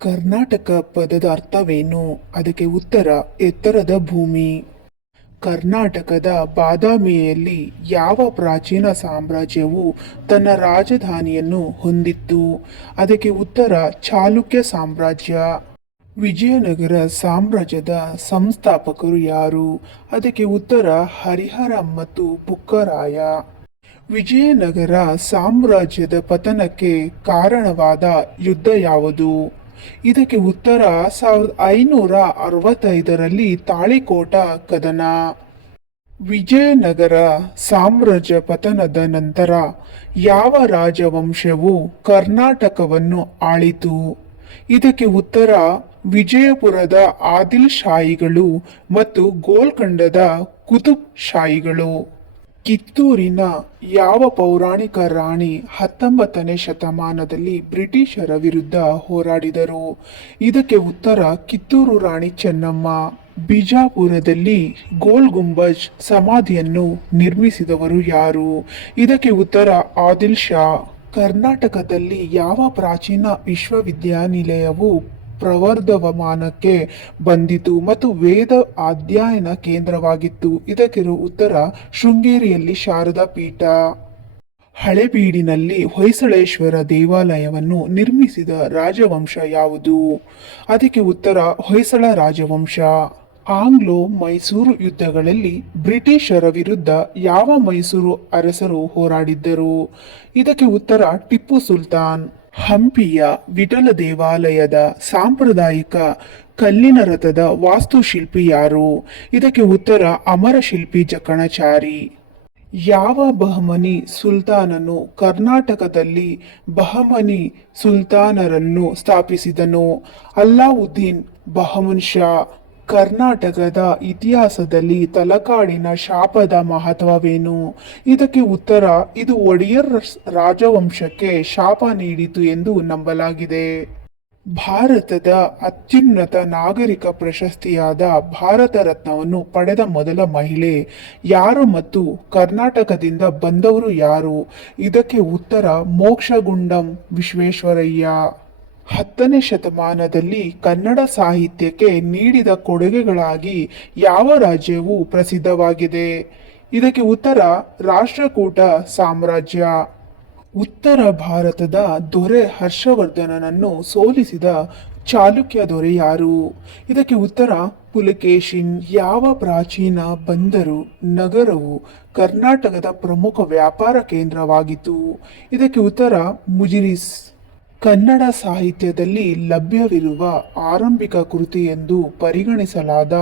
ಕರ್ನಾಟಕ ಪದದ ಅರ್ಥವೇನು? ಅದಕ್ಕೆ ಉತ್ತರ ಎತ್ತರದ ಭೂಮಿ. ಕರ್ನಾಟಕದ ಬಾದಾಮಿಯಲ್ಲಿ ಯಾವ ಪ್ರಾಚೀನ ಸಾಮ್ರಾಜ್ಯವು ತನ್ನ ರಾಜಧಾನಿಯನ್ನು ಹೊಂದಿತ್ತು? ಅದಕ್ಕೆ ಉತ್ತರ ಚಾಲುಕ್ಯ ಸಾಮ್ರಾಜ್ಯ. ವಿಜಯನಗರ ಸಾಮ್ರಾಜ್ಯದ ಸಂಸ್ಥಾಪಕರು ಯಾರು? ಅದಕ್ಕೆ ಉತ್ತರ ಹರಿಹರ ಮತ್ತು ಬುಕ್ಕರಾಯ. ವಿಜಯನಗರ ಸಾಮ್ರಾಜ್ಯದ ಪತನಕ್ಕೆ ಕಾರಣವಾದ ಯುದ್ಧ ಯಾವುದು? ಇದಕ್ಕೆ ಉತ್ತರ 1565ರಲ್ಲಿ ತಾಳಿಕೋಟ ಕದನ. ವಿಜಯನಗರ ಸಾಮ್ರಾಜ್ಯ ಪತನದ ನಂತರ ಯಾವ ರಾಜವಂಶವು ಕರ್ನಾಟಕವನ್ನು ಆಳಿತು? ಇದಕ್ಕೆ ಉತ್ತರ ವಿಜಯಪುರದ ಆದಿಲ್ ಶಾಹಿಗಳು ಮತ್ತು ಗೋಲ್ಕೊಂಡದ ಕುತುಬ್ ಶಾಹಿಗಳು. ಕಿತ್ತೂರಿನ ಯಾವ ಪೌರಾಣಿಕ ರಾಣಿ 19ನೇ ಶತಮಾನದಲ್ಲಿ ಬ್ರಿಟಿಷರ ವಿರುದ್ಧ ಹೋರಾಡಿದರು? ಇದಕ್ಕೆ ಉತ್ತರ ಕಿತ್ತೂರು ರಾಣಿ ಚೆನ್ನಮ್ಮ. ಬಿಜಾಪುರದಲ್ಲಿ ಗೋಲ್ ಗುಂಬಜ್ ಸಮಾಧಿಯನ್ನು ನಿರ್ಮಿಸಿದವರು ಯಾರು? ಇದಕ್ಕೆ ಉತ್ತರ ಆದಿಲ್ ಶಾ. ಕರ್ನಾಟಕದಲ್ಲಿ ಯಾವ ಪ್ರಾಚೀನ ವಿಶ್ವವಿದ್ಯಾನಿಲಯವು ಪ್ರವರ್ಧಮಾನಕ್ಕೆ ಬಂದಿತು ಮತ್ತು ವೇದ ಅಧ್ಯಯನ ಕೇಂದ್ರವಾಗಿತ್ತು? ಇದಕ್ಕೆ ಉತ್ತರ ಶೃಂಗೇರಿಯಲ್ಲಿ ಶಾರದಾ ಪೀಠ. ಹಳೇಬೀಡಿನಲ್ಲಿ ಹೊಯ್ಸಳೇಶ್ವರ ದೇವಾಲಯವನ್ನು ನಿರ್ಮಿಸಿದ ರಾಜವಂಶ ಯಾವುದು? ಅದಕ್ಕೆ ಉತ್ತರ ಹೊಯ್ಸಳ ರಾಜವಂಶ. ಆಂಗ್ಲೋ ಮೈಸೂರು ಯುದ್ಧಗಳಲ್ಲಿ ಬ್ರಿಟಿಷರ ವಿರುದ್ಧ ಯಾವ ಮೈಸೂರು ಅರಸರು ಹೋರಾಡಿದ್ದರು? ಇದಕ್ಕೆ ಉತ್ತರ ಟಿಪ್ಪು ಸುಲ್ತಾನ್. ಹಂಪಿಯ ವಿಠಲ ದೇವಾಲಯದ ಸಾಂಪ್ರದಾಯಿಕ ಕಲ್ಲಿನ ರಥದ ವಾಸ್ತುಶಿಲ್ಪಿ ಯಾರು? ಇದಕ್ಕೆ ಉತ್ತರ ಅಮರಶಿಲ್ಪಿ ಜಕಣಾಚಾರಿ. ಯಾವ ಬಹಮನಿ ಸುಲ್ತಾನನು ಕರ್ನಾಟಕದಲ್ಲಿ ಬಹಮನಿ ಸುಲ್ತಾನರನ್ನು ಸ್ಥಾಪಿಸಿದನು? ಅಲ್ಲಾವುದ್ದೀನ್ ಬಹಮನ್ ಶಾ. ಕರ್ನಾಟಕದ ಇತಿಹಾಸದಲ್ಲಿ ತಲಕಾಡಿನ ಶಾಪದ ಮಹತ್ವವೇನು? ಇದಕ್ಕೆ ಉತ್ತರ ಇದು ಒಡೆಯರ್ ರಾಜವಂಶಕ್ಕೆ ಶಾಪ ನೀಡಿತು ಎಂದು ನಂಬಲಾಗಿದೆ. ಭಾರತದ ಅತ್ಯುನ್ನತ ನಾಗರಿಕ ಪ್ರಶಸ್ತಿಯಾದ ಭಾರತ ರತ್ನವನ್ನು ಪಡೆದ ಮೊದಲ ಮಹಿಳೆ ಯಾರು ಮತ್ತು ಕರ್ನಾಟಕದಿಂದ ಬಂದವರು ಯಾರು? ಇದಕ್ಕೆ ಉತ್ತರ ಮೋಕ್ಷಗುಂಡಂ ವಿಶ್ವೇಶ್ವರಯ್ಯ. 10ನೇ ಶತಮಾನದಲ್ಲಿ ಕನ್ನಡ ಸಾಹಿತ್ಯಕ್ಕೆ ನೀಡಿದ ಕೊಡುಗೆಗಳಾಗಿ ಯಾವ ರಾಜ್ಯವು ಪ್ರಸಿದ್ಧವಾಗಿದೆ? ಇದಕ್ಕೆ ಉತ್ತರ ರಾಷ್ಟ್ರಕೂಟ ಸಾಮ್ರಾಜ್ಯ. ಉತ್ತರ ಭಾರತದ ದೊರೆ ಹರ್ಷವರ್ಧನನನ್ನು ಸೋಲಿಸಿದ ಚಾಲುಕ್ಯ ದೊರೆ ಯಾರು? ಇದಕ್ಕೆ ಉತ್ತರ ಪುಲಕೇಶಿನ್. ಯಾವ ಪ್ರಾಚೀನ ಬಂದರು ನಗರವು ಕರ್ನಾಟಕದ ಪ್ರಮುಖ ವ್ಯಾಪಾರ ಕೇಂದ್ರವಾಗಿತ್ತು? ಇದಕ್ಕೆ ಉತ್ತರ ಮುಜಿರಿಸ್. ಕನ್ನಡ ಸಾಹಿತ್ಯದಲ್ಲಿ ಲಭ್ಯವಿರುವ ಆರಂಭಿಕ ಕೃತಿ ಎಂದು ಪರಿಗಣಿಸಲಾದ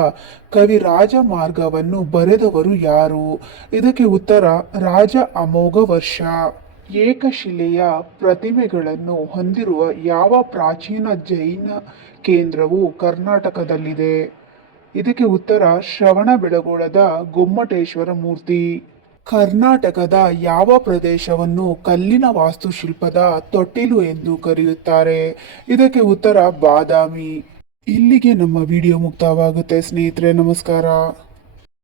ಕವಿ ರಾಜಮಾರ್ಗವನ್ನು ಬರೆದವರು ಯಾರು? ಇದಕ್ಕೆ ಉತ್ತರ ರಾಜ ಅಮೋಘ ವರ್ಷ. ಏಕಶಿಲೆಯ ಪ್ರತಿಮೆಗಳನ್ನು ಹೊಂದಿರುವ ಯಾವ ಪ್ರಾಚೀನ ಜೈನ ಕೇಂದ್ರವು ಕರ್ನಾಟಕದಲ್ಲಿದೆ? ಇದಕ್ಕೆ ಉತ್ತರ ಶ್ರವಣಬೆಳಗೊಳದ ಗೊಮ್ಮಟೇಶ್ವರ ಮೂರ್ತಿ. ಕರ್ನಾಟಕದ ಯಾವ ಪ್ರದೇಶವನ್ನು ಕಲ್ಲಿನ ವಾಸ್ತುಶಿಲ್ಪದ ತೊಟ್ಟಿಲು ಎಂದು ಕರೆಯುತ್ತಾರೆ? ಇದಕ್ಕೆ ಉತ್ತರ ಬಾದಾಮಿ. ಇಲ್ಲಿಗೆ ನಮ್ಮ ವಿಡಿಯೋ ಮುಕ್ತಾಯವಾಗುತ್ತೆ ಸ್ನೇಹಿತರೆ. ನಮಸ್ಕಾರ.